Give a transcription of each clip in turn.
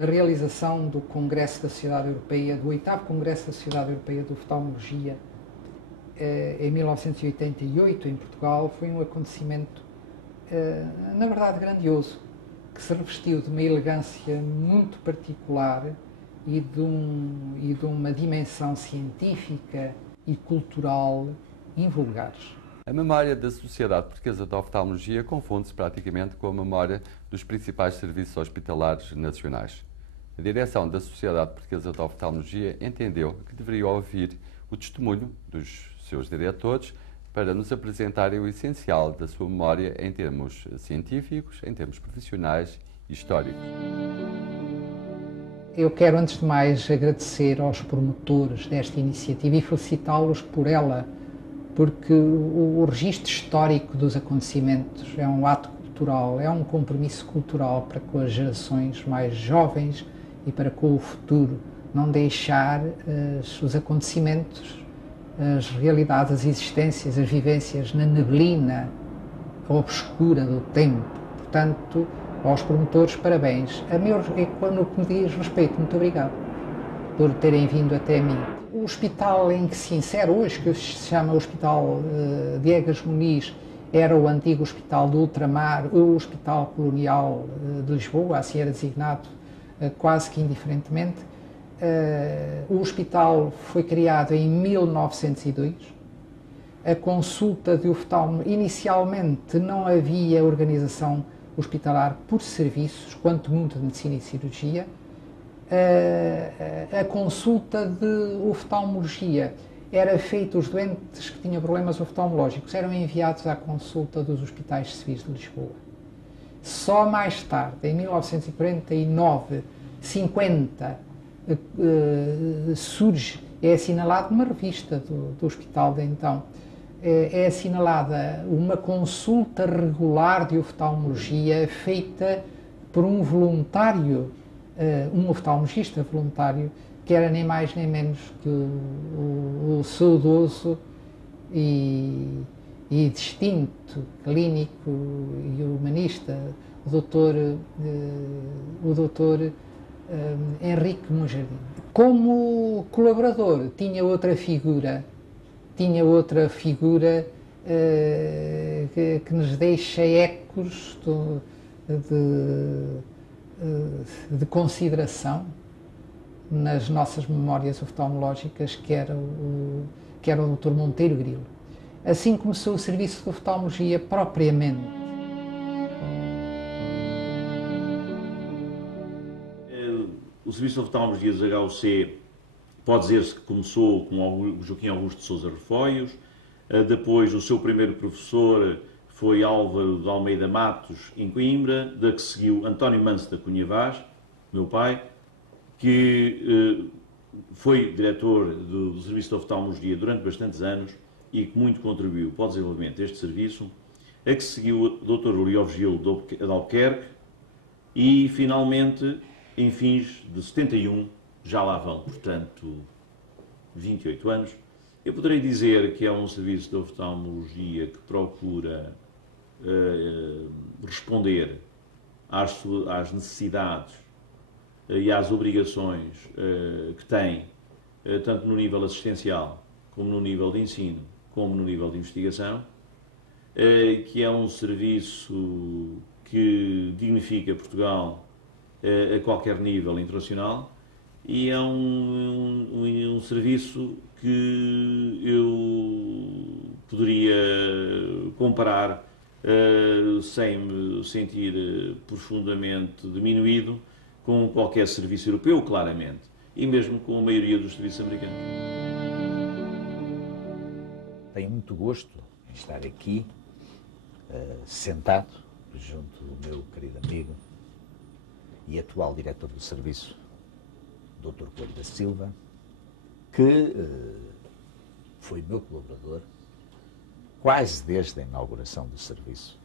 A realização do Congresso da Sociedade Europeia, do 8º Congresso da Sociedade Europeia de Oftalmologia, em 1988, em Portugal, foi um acontecimento, na verdade, grandioso, que se revestiu de uma elegância muito particular e de uma dimensão científica e cultural invulgares. A memória da Sociedade Portuguesa de Oftalmologia confunde-se praticamente com a memória dos principais serviços hospitalares nacionais. A direção da Sociedade Portuguesa de Oftalmologia entendeu que deveria ouvir o testemunho dos seus diretores para nos apresentarem o essencial da sua memória em termos científicos, em termos profissionais e históricos. Eu quero, antes de mais, agradecer aos promotores desta iniciativa e felicitá-los por ela, porque o registro histórico dos acontecimentos é um ato cultural, é um compromisso cultural para com as gerações mais jovens e para com o futuro. Não deixar os acontecimentos, as realidades, as existências, as vivências na neblina obscura do tempo. Portanto, aos promotores, parabéns. No que me diz respeito, muito obrigado por terem vindo até mim. O hospital em que se insere hoje, que se chama Hospital Diegas Muniz, era o antigo Hospital do Ultramar, o Hospital Colonial de Lisboa, assim era designado quase que indiferentemente. O hospital foi criado em 1902. A consulta de oftalmo, inicialmente não havia organização hospitalar por serviços, quanto muito de medicina e cirurgia. A consulta de oftalmologia era feita, os doentes que tinham problemas oftalmológicos eram enviados à consulta dos hospitais civis de Lisboa. Só mais tarde, em 1949, 50, surge, é assinalado uma revista do hospital de então, é assinalada uma consulta regular de oftalmologia feita por um voluntário, um oftalmologista voluntário, que era nem mais nem menos que o saudoso e distinto clínico e humanista, o doutor Henrique Monjardim. Como colaborador, tinha outra figura que nos deixa ecos de consideração nas nossas memórias oftalmológicas, que era o Dr. Monteiro Grilo. Assim começou o serviço de oftalmologia propriamente. O serviço de oftalmologia dos HUC pode dizer-se que começou com o Joaquim Augusto de Sousa Refoios, depois o seu primeiro professor foi Álvaro de Almeida Matos, em Coimbra, da que seguiu António Manso da Cunha Vaz, meu pai, que foi diretor do Serviço de Oftalmologia durante bastantes anos e que muito contribuiu para o desenvolvimento deste serviço, a que seguiu o Dr. Leovigildo de Albuquerque e, finalmente, em fins de 71, já lá vão, portanto, 28 anos. Eu poderei dizer que é um serviço de oftalmologia que procura responder às necessidades e às obrigações que tem, tanto no nível assistencial, como no nível de ensino, como no nível de investigação, que é um serviço que dignifica Portugal a qualquer nível internacional e é um serviço que eu poderia comparar sem me sentir profundamente diminuído com qualquer serviço europeu, claramente, e mesmo com a maioria dos serviços americanos. Tenho muito gosto em estar aqui, sentado, junto do meu querido amigo e atual diretor do serviço, Dr. Coelho da Silva, que foi meu colaborador quase desde a inauguração do serviço.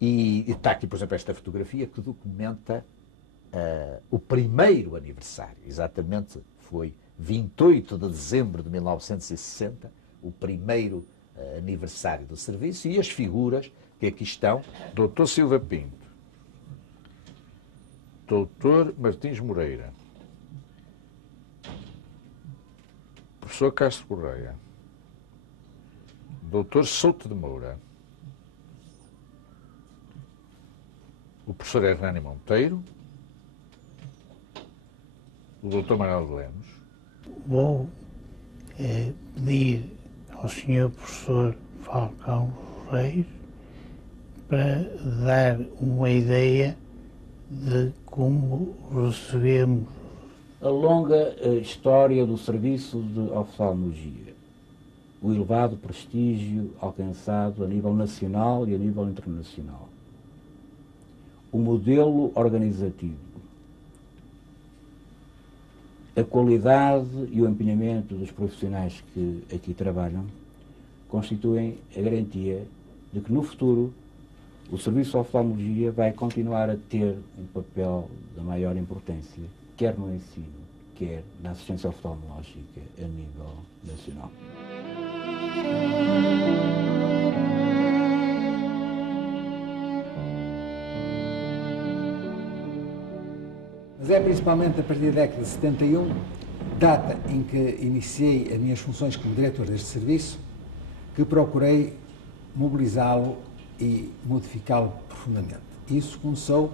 E está aqui, por exemplo, esta fotografia que documenta o primeiro aniversário. Exatamente, foi 28 de dezembro de 1960, o primeiro aniversário do serviço, e as figuras que aqui estão, Dr. Silva Pinto, Doutor Martins Moreira, professor Castro Correia, doutor Souto de Moura, o professor Hernani Monteiro, o doutor Manuel de Lemos. Vou pedir ao senhor professor Falcão Reis para dar uma ideia de como recebemos a longa história do serviço de oftalmologia, o elevado prestígio alcançado a nível nacional e a nível internacional, o modelo organizativo, a qualidade e o empenhamento dos profissionais que aqui trabalham constituem a garantia de que no futuro o serviço de oftalmologia vai continuar a ter um papel da maior importância, quer no ensino, quer na assistência oftalmológica a nível nacional. Mas é principalmente a partir da década de 71, data em que iniciei as minhas funções como diretor deste serviço, que procurei mobilizá-lo e modificá-lo profundamente. Isso começou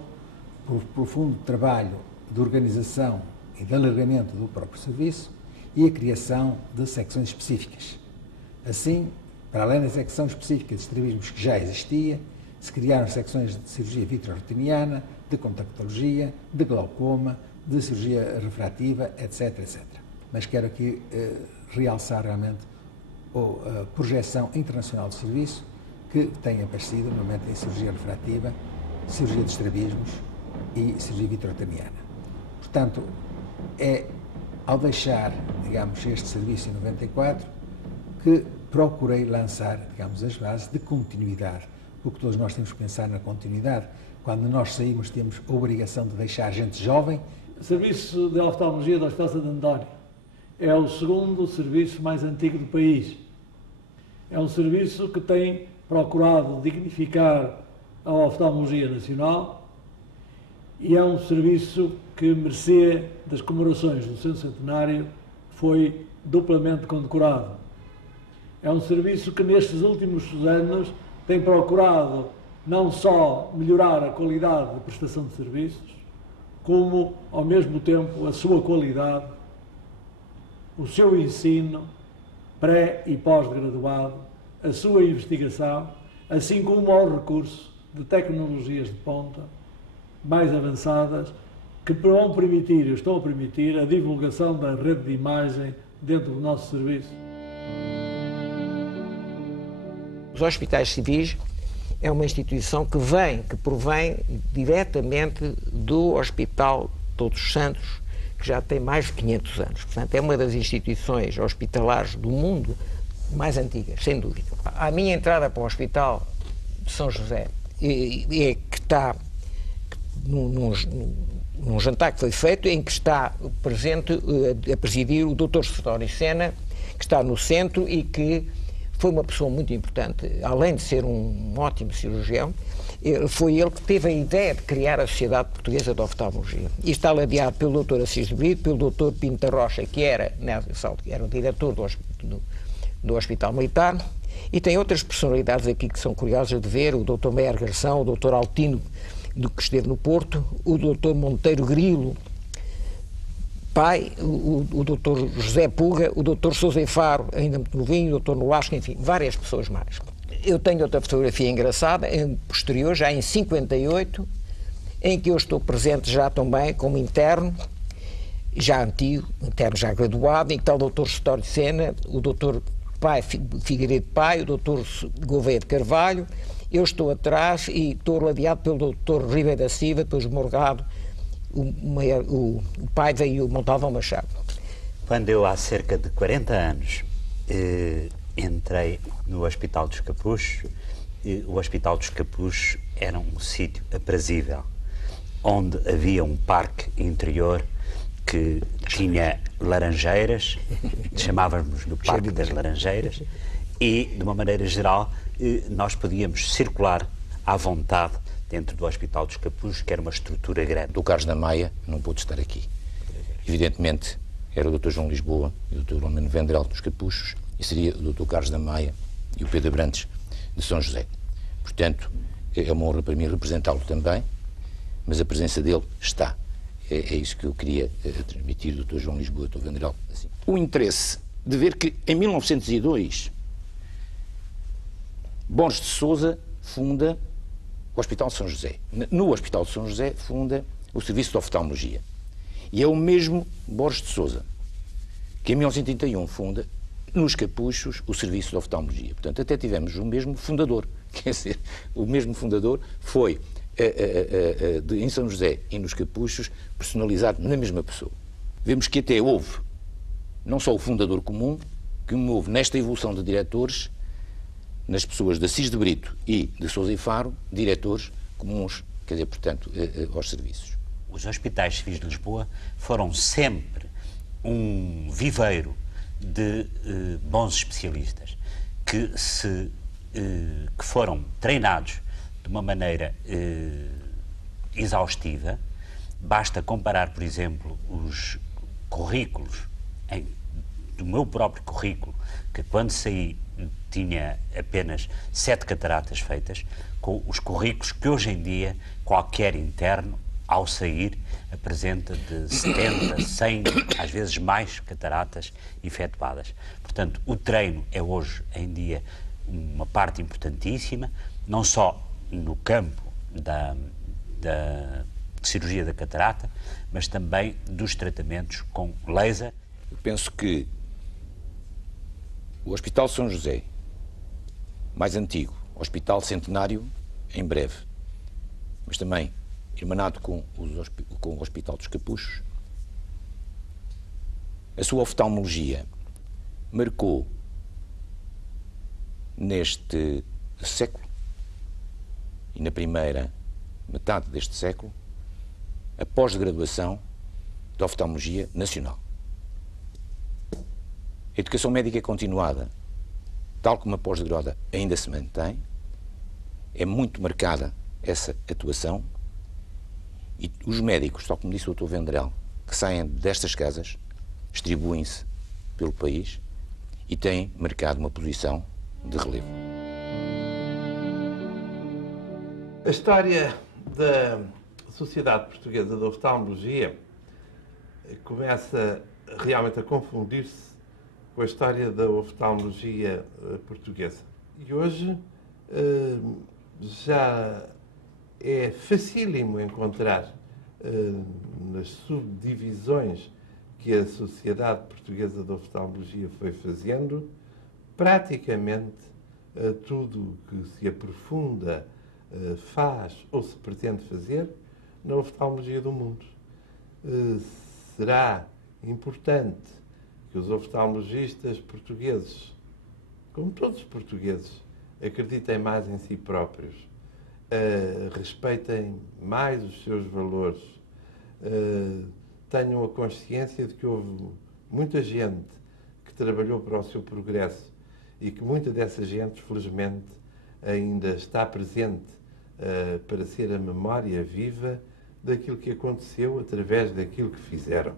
por profundo trabalho de organização e de alargamento do próprio serviço e a criação de secções específicas. Assim, para além da secção específica de estrabismos que já existia, se criaram secções de cirurgia vitrorretiniana, de contactologia, de glaucoma, de cirurgia refrativa, etc, etc. Mas quero aqui realçar realmente a projeção internacional de serviço que tem aparecido, normalmente em cirurgia refrativa, cirurgia de estrabismos e cirurgia vitrorretiniana. Portanto, é ao deixar, digamos, este serviço em 94 que procurei lançar, digamos, as bases de continuidade, porque todos nós temos que pensar na continuidade. Quando nós saímos, temos a obrigação de deixar gente jovem. O Serviço de Oftalmologia do Hospital Santo António é o segundo serviço mais antigo do país. É um serviço que tem procurado dignificar a oftalmologia nacional e é um serviço que, mercê das comemorações do seu centenário, foi duplamente condecorado. É um serviço que, nestes últimos anos, tem procurado não só melhorar a qualidade de prestação de serviços, como, ao mesmo tempo, a sua qualidade, o seu ensino pré- e pós-graduado, a sua investigação, assim como ao recurso de tecnologias de ponta mais avançadas que vão permitir, estão a permitir, a divulgação da rede de imagem dentro do nosso serviço. Os hospitais civis é uma instituição que provém diretamente do Hospital Todos os Santos, que já tem mais de 500 anos. Portanto, é uma das instituições hospitalares do mundo mais antigas, sem dúvida. A minha entrada para o Hospital de São José é que está num jantar que foi feito, em que está presente a presidir o Dr. Sidónio Sena, que está no centro e que foi uma pessoa muito importante, além de ser um ótimo cirurgião. Foi ele que teve a ideia de criar a Sociedade Portuguesa de Oftalmologia. E está ladeado pelo Dr. Assis de Brito, pelo Dr. Pinto da Rocha, que era o diretor do Hospital Militar, e tem outras personalidades aqui que são curiosas de ver, o Dr. Meyer Garção, o Dr. Altino, que esteve no Porto, o Dr. Monteiro Grilo, pai, o Dr. José Puga, o Dr. Sousa Faro, ainda muito novinho, o Dr. Nolasco, enfim, várias pessoas mais. Eu tenho outra fotografia engraçada, posterior, já em 58, em que eu estou presente já também como interno, já antigo, interno já graduado, em que está o Dr. Sidónio Sena, o Dr. Figueiredo Pai, o Dr. Gouveia de Carvalho. Eu estou atrás e estou ladeado pelo Dr. Ribeiro da Silva, depois Morgado, o pai veio Montalvão Machado. Quando eu, há cerca de 40 anos, entrei no Hospital dos Capuchos, o Hospital dos Capuchos era um sítio aprazível, onde havia um parque interior que tinha laranjeiras, chamávamos do Parque das Laranjeiras, e, de uma maneira geral, nós podíamos circular à vontade dentro do Hospital dos Capuchos, que era uma estrutura grande. O Dr. Carlos da Maia não pôde estar aqui. Evidentemente, era o Dr. João Lisboa e o Dr. Romano Vendrell dos Capuchos, e seria o Dr. Carlos da Maia e o Pedro Abrantes de São José. Portanto, é uma honra para mim representá-lo também, mas a presença dele está. É isso que eu queria transmitir do Dr. João Lisboa e do Dr. Vendrell. Assim. O interesse de ver que, em 1902, Borges de Sousa funda o Hospital de São José. No Hospital de São José funda o Serviço de Oftalmologia. E é o mesmo Borges de Sousa que, em 1931, funda nos Capuchos o Serviço de Oftalmologia. Portanto, até tivemos o mesmo fundador. Quer dizer, o mesmo fundador foi, em São José e nos Capuchos, personalizado na mesma pessoa. Vemos que até houve, não só o fundador comum, que houve nesta evolução de diretores, nas pessoas de Assis de Brito e de Sousa e Faro, diretores comuns, quer dizer, portanto, aos serviços. Os hospitais civis de Lisboa foram sempre um viveiro de bons especialistas que foram treinados de uma maneira exaustiva. Basta comparar, por exemplo, os currículos do meu próprio currículo, que quando saí tinha apenas 7 cataratas feitas, com os currículos que hoje em dia qualquer interno, ao sair, apresenta de 70, 100, às vezes mais cataratas efetuadas. Portanto, o treino é hoje em dia uma parte importantíssima, não só no campo da cirurgia da catarata, mas também dos tratamentos com laser. Eu penso que o Hospital São José, mais antigo, Hospital Centenário, em breve, mas também irmanado com o Hospital dos Capuchos, a sua oftalmologia marcou neste século e na primeira metade deste século a pós-graduação de oftalmologia nacional. A educação médica continuada, tal como a pós-graduada ainda se mantém, é muito marcada essa atuação, e os médicos, tal como disse o Dr. Vendrell, que saem destas casas, distribuem-se pelo país e têm marcado uma posição de relevo. A história da Sociedade Portuguesa de Oftalmologia começa realmente a confundir-se com a história da oftalmologia portuguesa. E hoje já é facílimo encontrar nas subdivisões que a Sociedade Portuguesa de Oftalmologia foi fazendo, praticamente tudo que se aprofunda, faz ou se pretende fazer na oftalmologia do mundo. Será importante que os oftalmologistas portugueses, como todos os portugueses, acreditem mais em si próprios, respeitem mais os seus valores, tenham a consciência de que houve muita gente que trabalhou para o seu progresso e que muita dessa gente, felizmente, ainda está presente para ser a memória viva daquilo que aconteceu através daquilo que fizeram.